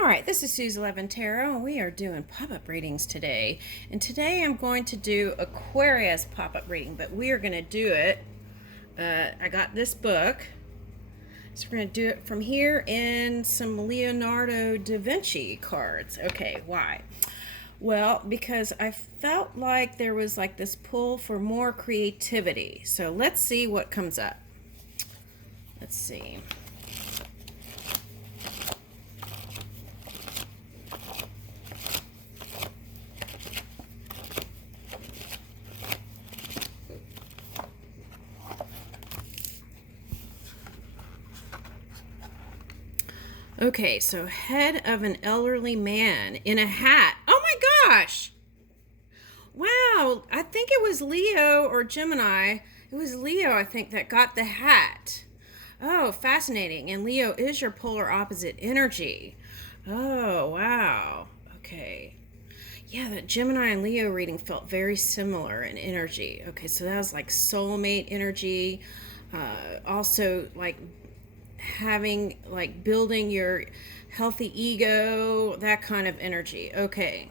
All right, this is Suze 11 Tarot, and we are doing pop-up readings today. And today I'm going to do Aquarius pop-up reading, but we are going to do it. I got this book, so we're going to do it from here in some LeonardoDaVinci cards. Okay, why? Well, because I felt like there was like this pull for more creativity. So let's see what comes up. Let's see. Okay, so head of an elderly man in a hat. Oh my gosh! Wow, I think it was Leo or Gemini. It was Leo, I think, that got the hat. Oh, fascinating. And Leo is your polar opposite energy. Oh, wow. Okay. Yeah, that Gemini and Leo reading felt very similar in energy. Okay, so that was like soulmate energy. Also, like having, like, building your healthy ego, that kind of energy. Okay.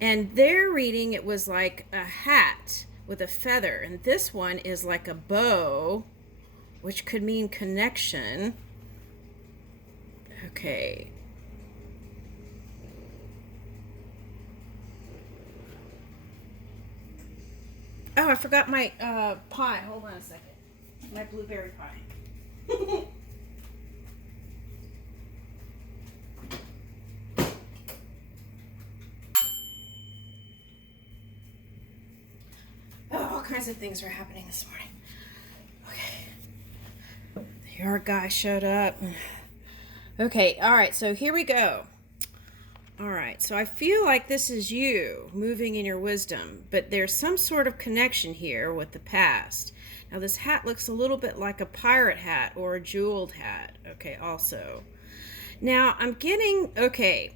And their reading, it was like a hat with a feather. And this one is like a bow, which could mean connection. Okay. Oh, I forgot my pie. Hold on a second. My blueberry pie. Oh, all kinds of things are happening this morning. Okay. The yard guy showed up. Okay, all right, so here we go. All right, so I feel like this is you moving in your wisdom, but there's some sort of connection here with the past. Now, this hat looks a little bit like a pirate hat or a jeweled hat, okay, also. Now, I'm getting, okay,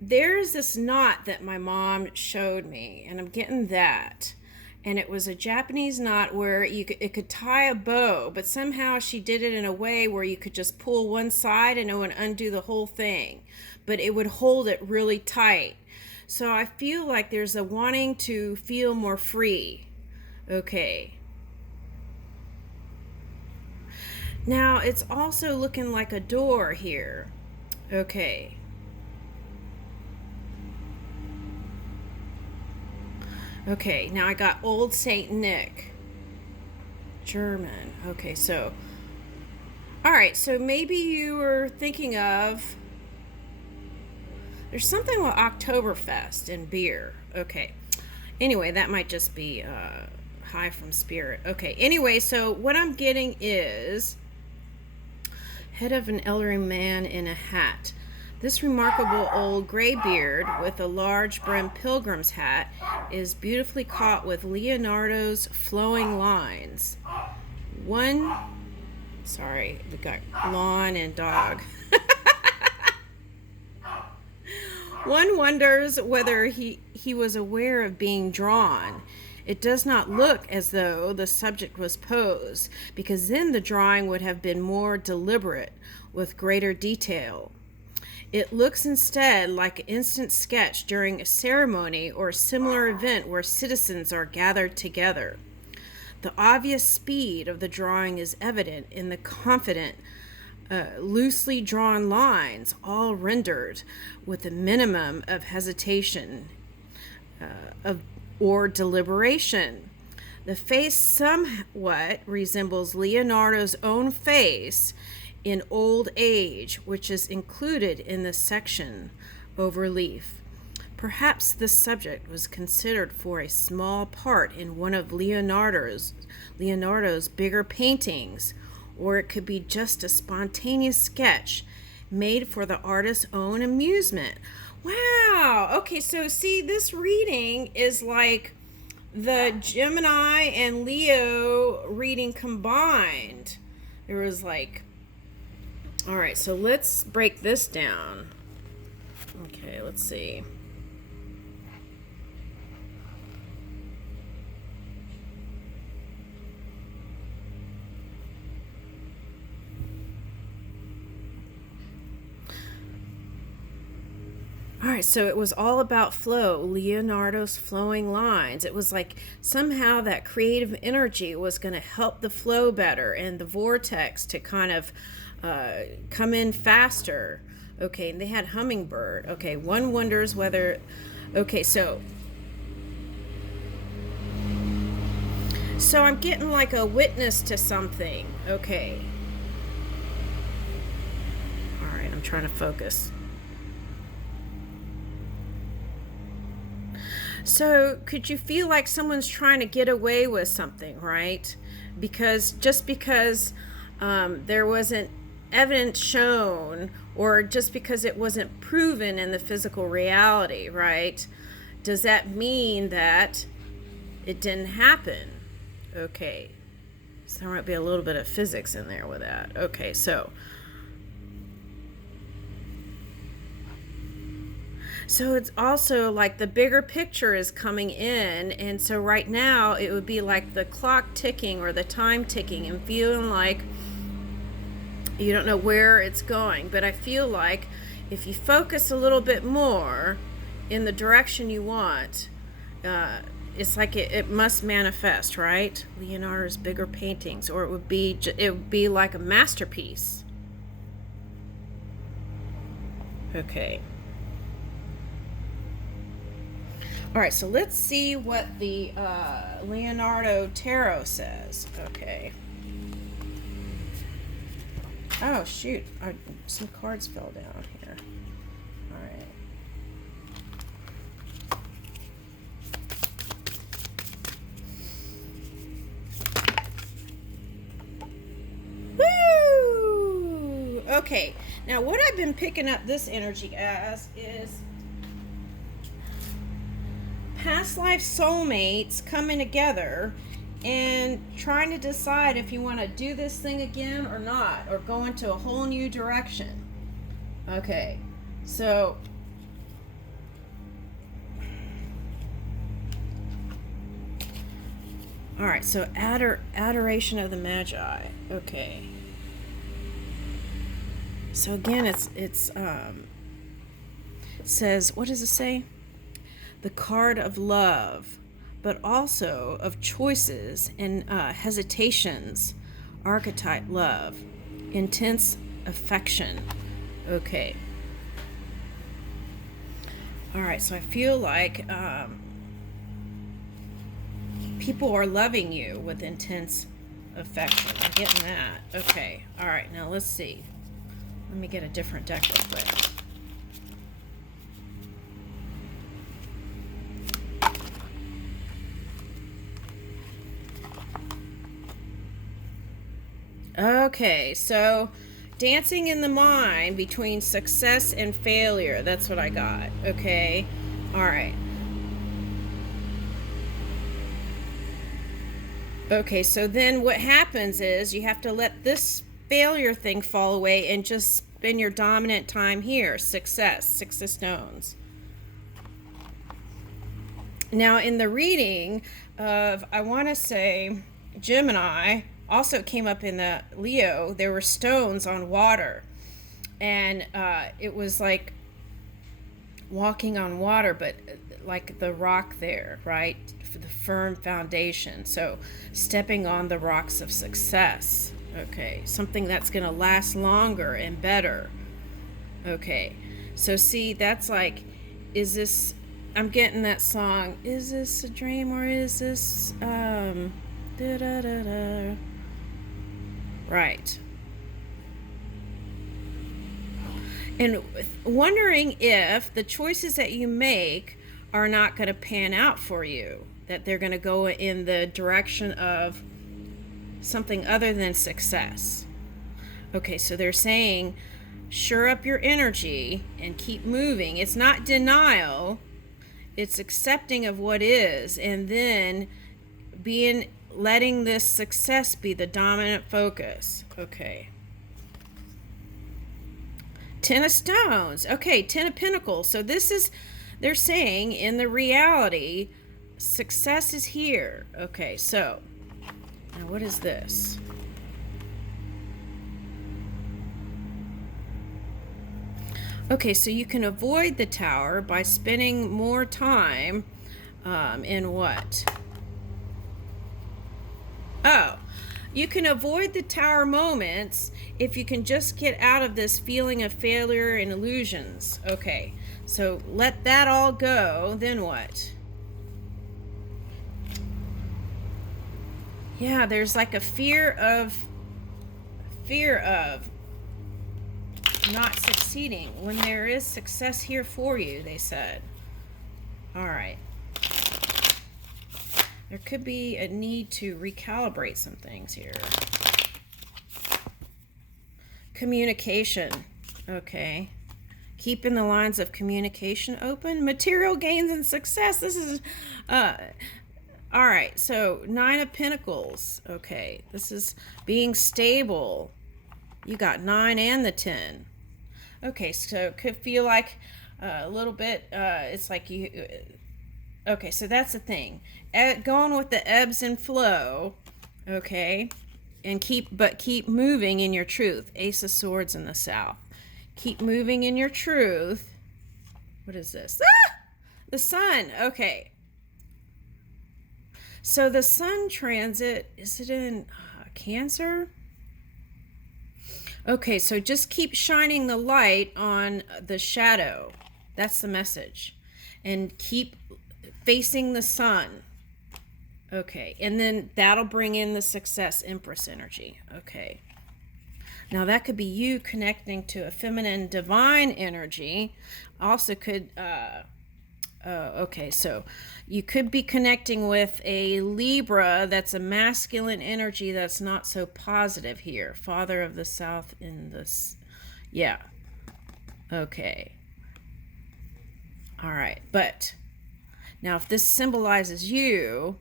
there's this knot that my mom showed me, and I'm getting that. And it was a Japanese knot where it could tie a bow, but somehow she did it in a way where you could just pull one side and it would undo the whole thing. But it would hold it really tight. So I feel like there's a wanting to feel more free. Okay. Now it's also looking like a door here. Okay. Okay, now I got Old Saint Nick. German. Okay, so. Alright, so maybe you were thinking of. There's something with Oktoberfest and beer. Okay. Anyway, that might just be high from spirit. Okay, anyway, so what I'm getting is. Head of an elderly man in a hat. This remarkable old gray beard with a large brimmed pilgrim's hat is beautifully caught with Leonardo's flowing lines. Sorry, we got lawn and dog. One wonders whether he was aware of being drawn. It does not look as though the subject was posed, because then the drawing would have been more deliberate, with greater detail. It looks instead like an instant sketch during a ceremony or a similar event where citizens are gathered together. The obvious speed of the drawing is evident in the confident, loosely drawn lines, all rendered with a minimum of hesitation or deliberation. The face somewhat resembles Leonardo's own face in old age, which is included in the section overleaf. Perhaps this subject was considered for a small part in one of Leonardo's bigger paintings, or it could be just a spontaneous sketch made for the artist's own amusement. Wow. Okay, so see, this reading is like the Gemini and Leo reading combined. There was like, all right, so let's break this down. Okay, let's see. All right, so it was all about flow, Leonardo's flowing lines. It was like somehow that creative energy was going to help the flow better and the vortex to kind of come in faster. Okay, and they had hummingbird. Okay, one wonders whether... Okay, so I'm getting like a witness to something. Okay. All right, I'm trying to focus. So could you feel like someone's trying to get away with something, right? Because just because there wasn't evidence shown, or just because it wasn't proven in the physical reality, right? Does that mean that it didn't happen? Okay. So there might be a little bit of physics in there with that. Okay, so it's also like the bigger picture is coming in, and so right now it would be like the clock ticking or the time ticking and feeling like you don't know where it's going. But I feel like if you focus a little bit more in the direction you want, it's like it must manifest, right? Leonardo's bigger paintings, or it would be like a masterpiece. Okay. All right, so let's see what the Leonardo Tarot says. Okay. Oh, shoot. Some cards fell down here. All right. Woo! Okay. Now, what I've been picking up this energy as is past life soulmates coming together and trying to decide if you want to do this thing again or not, or go into a whole new direction. Okay, so all right, so adoration of the Magi. Okay, so again, it says, what does it say? The card of love, but also of choices and hesitations, archetype love, intense affection. Okay. All right, so I feel like people are loving you with intense affection. I'm getting that. Okay. All right, now let's see. Let me get a different deck real quick. Okay, so dancing in the mind between success and failure. That's what I got. Okay. All right. Okay, so then what happens is you have to let this failure thing fall away and just spend your dominant time here. Success, 6 of stones. Now, in the reading of, I want to say, Gemini, also came up in the Leo, there were stones on water, and it was like walking on water, but like the rock there, right, for the firm foundation. So stepping on the rocks of success. Okay, something that's going to last longer and better. Okay, so see, that's like, is this, I'm getting that song, is this a dream or is this da-da-da-da. Right. And wondering if the choices that you make are not going to pan out for you, that they're going to go in the direction of something other than success. Okay, so they're saying, shore up your energy and keep moving. It's not denial, it's accepting of what is, and then letting this success be the dominant focus. Okay. 10 of stones. Okay, 10 of pentacles. So this is, they're saying in the reality, success is here. Okay, so now what is this? Okay, so you can avoid the Tower by spending more time in what? Oh, you can avoid the Tower moments if you can just get out of this feeling of failure and illusions. Okay, so let that all go, then what? Yeah, there's like a fear of not succeeding when there is success here for you, they said. All right. There could be a need to recalibrate some things here. Communication. Okay. Keeping the lines of communication open. Material gains and success. This is all right. So 9 of Pentacles. Okay. This is being stable. You got 9 and the 10. Okay, so it could feel like a little bit, it's like you, okay, so that's the thing. Going with the ebbs and flow, okay, and keep moving in your truth. Ace of Swords in the South. Keep moving in your truth. What is this? Ah! The Sun, okay. So the Sun transit, is it in Cancer? Okay, so just keep shining the light on the shadow. That's the message. And keep facing the sun. Okay, and then that'll bring in the success Empress energy. Okay. Now that could be you connecting to a feminine divine energy. Also could, okay, so you could be connecting with a Libra that's a masculine energy that's not so positive here. Father of the South in this. Yeah. Okay. All right. But now if this symbolizes you,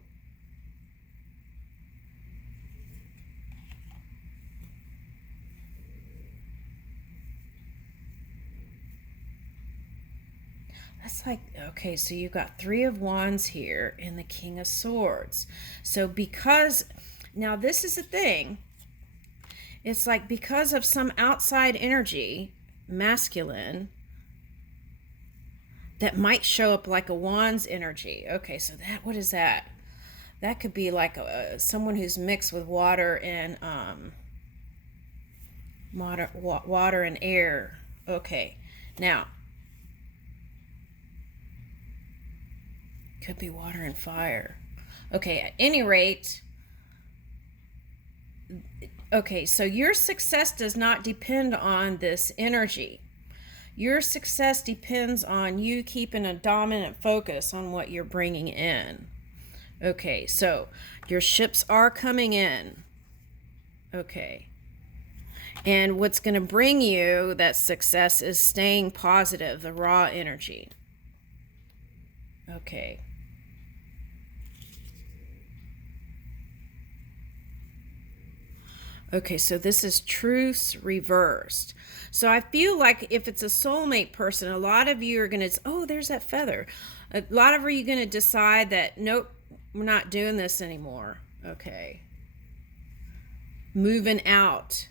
that's like, okay, so you've got 3 of Wands here and the King of Swords. So because, now this is the thing, it's like because of some outside energy, masculine, that might show up like a Wands energy. Okay, so that, what is that? That could be like someone who's mixed with water and water and air. Okay, now, could be water and fire. Okay, at any rate, okay, so your success does not depend on this energy. Your success depends on you keeping a dominant focus on what you're bringing in. Okay, so your ships are coming in. Okay. And what's going to bring you that success is staying positive, the raw energy. Okay. Okay, so this is truce reversed. So I feel like if it's a soulmate person, a lot of you are going to, oh, there's that feather. A lot of you are going to decide that, nope, we're not doing this anymore. Okay. Moving out.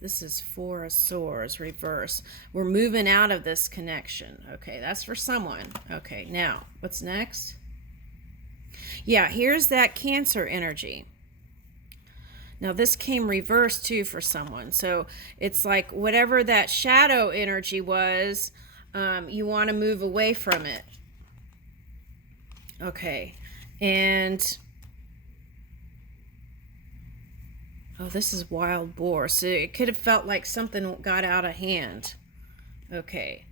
This is 4 of Swords, reverse. We're moving out of this connection. Okay, that's for someone. Okay, now, what's next? Yeah, here's that Cancer energy. Now, this came reversed, too, for someone. So, it's like whatever that shadow energy was, you want to move away from it. Okay. And, oh, this is Wild Boar. So, it could have felt like something got out of hand. Okay.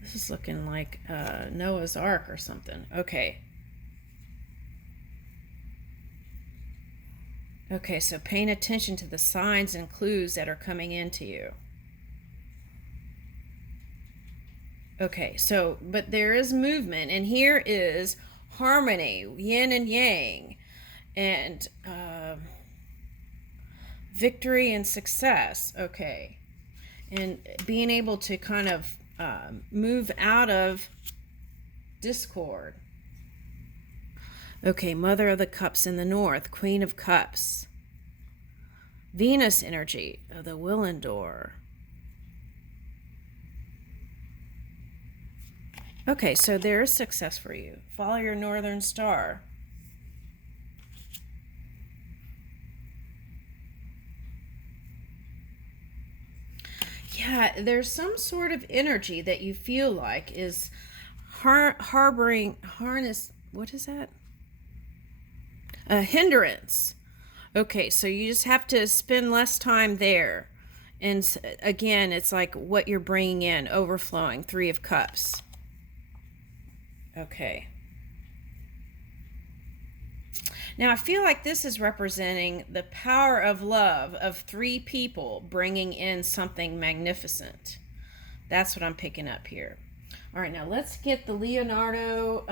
This is looking like Noah's Ark or something. Okay. Okay, so paying attention to the signs and clues that are coming into you. Okay, so, but there is movement, and here is harmony, yin and yang, and victory and success. Okay, and being able to kind of move out of discord. Okay, Mother of the Cups in the North, Queen of Cups. Venus energy of the Willendor. Okay, so there is success for you. Follow your northern star. Yeah, there's some sort of energy that you feel like is what is that? A hindrance. Okay, so you just have to spend less time there. And again, it's like what you're bringing in, overflowing, 3 of Cups. Okay. Now, I feel like this is representing the power of love of 3 people bringing in something magnificent. That's what I'm picking up here. All right, now let's get the Leonardo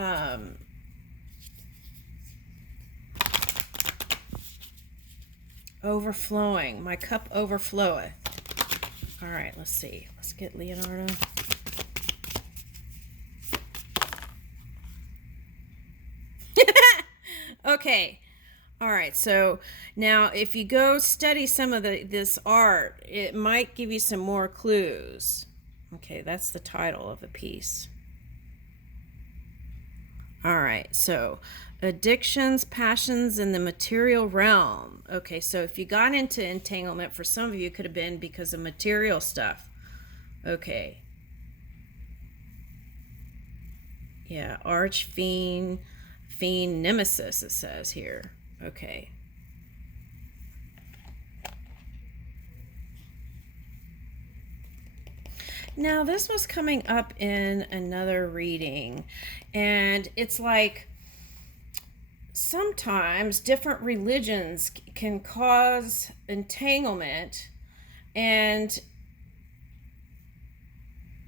overflowing. My cup overfloweth. All right, let's see. Let's get Leonardo. Okay. All right. So now if you go study some of this art, it might give you some more clues. Okay, that's the title of the piece. All right. So addictions, passions in the material realm. Okay, so if you got into entanglement, for some of you, it could have been because of material stuff. Okay. Yeah, arch fiend nemesis, it says here. Okay. Now, this was coming up in another reading, and it's like sometimes different religions can cause entanglement, and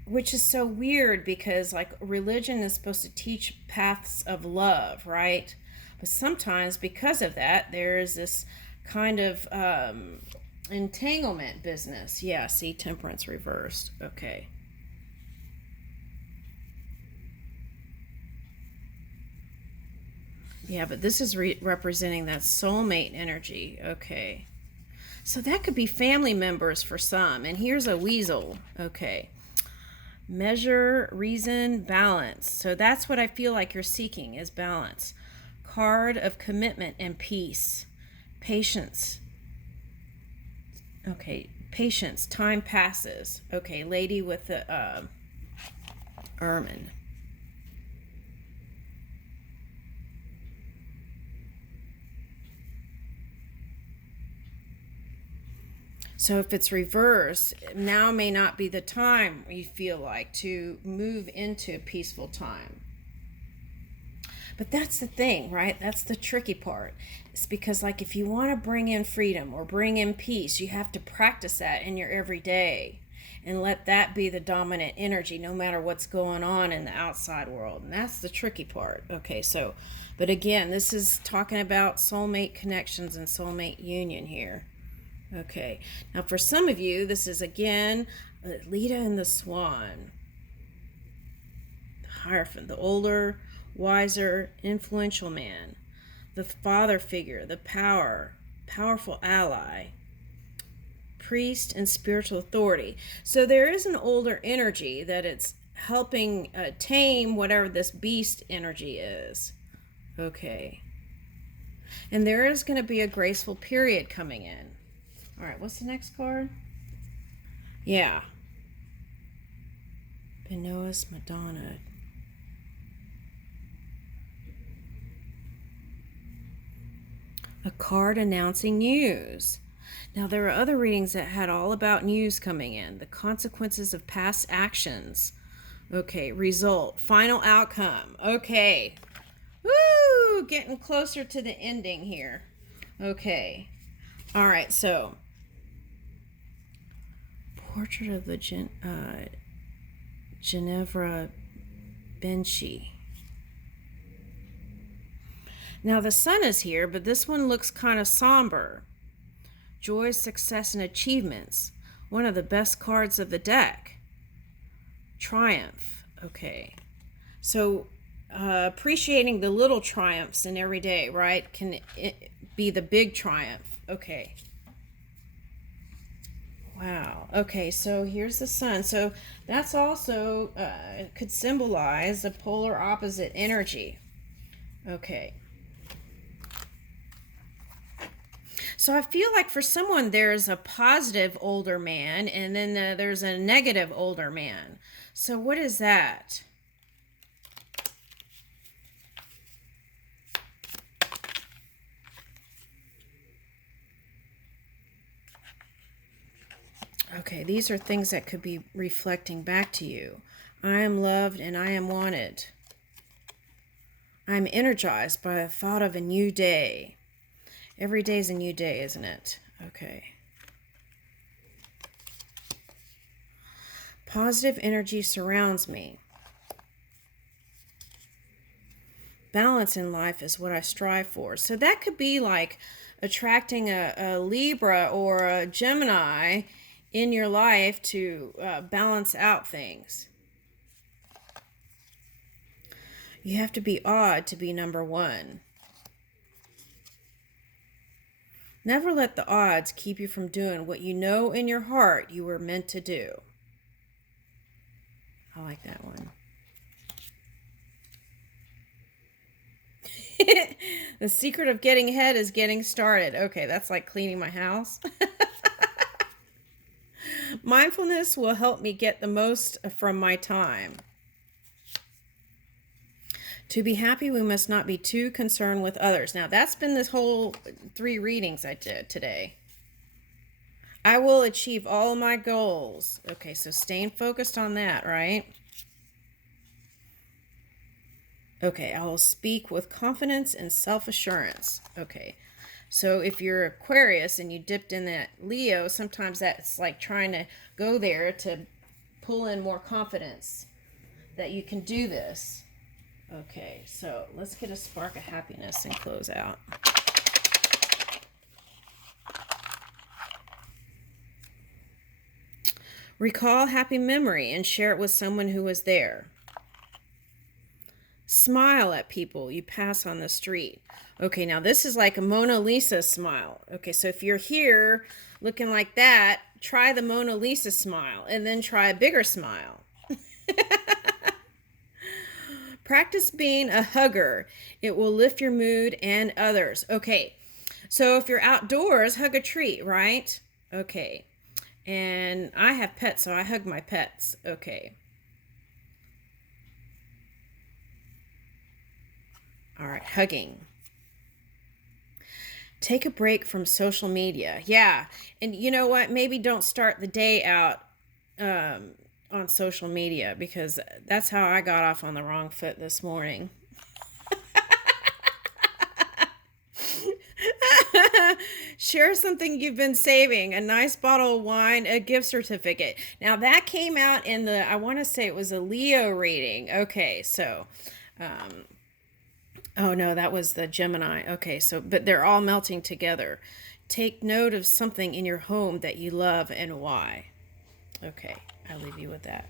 which is so weird because like religion is supposed to teach paths of love, right? But sometimes because of that, there's this kind of entanglement business. Yeah, see, temperance reversed. Okay. Yeah, but this is representing that soulmate energy. Okay. So that could be family members for some. And here's a weasel. Okay. Measure, reason, balance. So that's what I feel like you're seeking is balance. Card of commitment and peace. Patience. Okay, patience. Time passes. Okay, lady with the ermine. So if it's reversed, now may not be the time you feel like to move into a peaceful time. But that's the thing, right? That's the tricky part. It's because like if you want to bring in freedom or bring in peace, you have to practice that in your everyday and let that be the dominant energy no matter what's going on in the outside world. And that's the tricky part. Okay, so, but again, this is talking about soulmate connections and soulmate union here. Okay, now for some of you, this is again Leda and the Swan. The Hierophant, the older, wiser, influential man. The father figure, the powerful ally. Priest and spiritual authority. So there is an older energy that it's helping tame whatever this beast energy is. Okay. And there is going to be a graceful period coming in. All right, what's the next card? Yeah. Benoist Madonna. A card announcing news. Now, there are other readings that had all about news coming in. The consequences of past actions. Okay, result. Final outcome. Okay. Woo! Getting closer to the ending here. Okay. All right, so portrait of the Ginevra Benci. Now the sun is here, but this one looks kind of somber. Joy, success, and achievements. One of the best cards of the deck. Triumph. Okay. So appreciating the little triumphs in every day, right? Can it be the big triumph. Okay. Wow. Okay, so here's the sun. So that's also could symbolize a polar opposite energy. Okay. So I feel like for someone there's a positive older man and then there's a negative older man. So what is that? Okay, these are things that could be reflecting back to you. I am loved and I am wanted. I'm energized by the thought of a new day. Every day is a new day, isn't it? Okay. Positive energy surrounds me. Balance in life is what I strive for. So that could be like attracting a Libra or a Gemini in your life to balance out things. You have to be odd to be number one. Never let the odds keep you from doing what you know in your heart you were meant to do. I like that one. The secret of getting ahead is getting started. Okay, that's like cleaning my house. Mindfulness will help me get the most from my time. To be happy, we must not be too concerned with others. Now, that's been this whole 3 readings I did today. I will achieve all my goals. Okay, so staying focused on that, right? Okay, I will speak with confidence and self-assurance. Okay, so if you're Aquarius and you dipped in that Leo, sometimes that's like trying to go there to pull in more confidence that you can do this. Okay, so let's get a spark of happiness and close out. Recall happy memory and share it with someone who was there. Smile at people you pass on the street. Okay, now this is like a Mona Lisa smile. Okay, so if you're here looking like that, try the Mona Lisa smile and then try a bigger smile. Practice being a hugger. It will lift your mood and others. Okay, so if you're outdoors, hug a tree, right? Okay, and I have pets, so I hug my pets. Okay. All right, hugging. Take a break from social media. Yeah, and you know what? Maybe don't start the day out on social media because that's how I got off on the wrong foot this morning. Share something you've been saving, a nice bottle of wine, a gift certificate. Now that came out in the, I want to say it was a Leo reading. Okay, so, oh no, that was the Gemini. Okay, so, but they're all melting together. Take note of something in your home that you love and why. Okay, I'll leave you with that.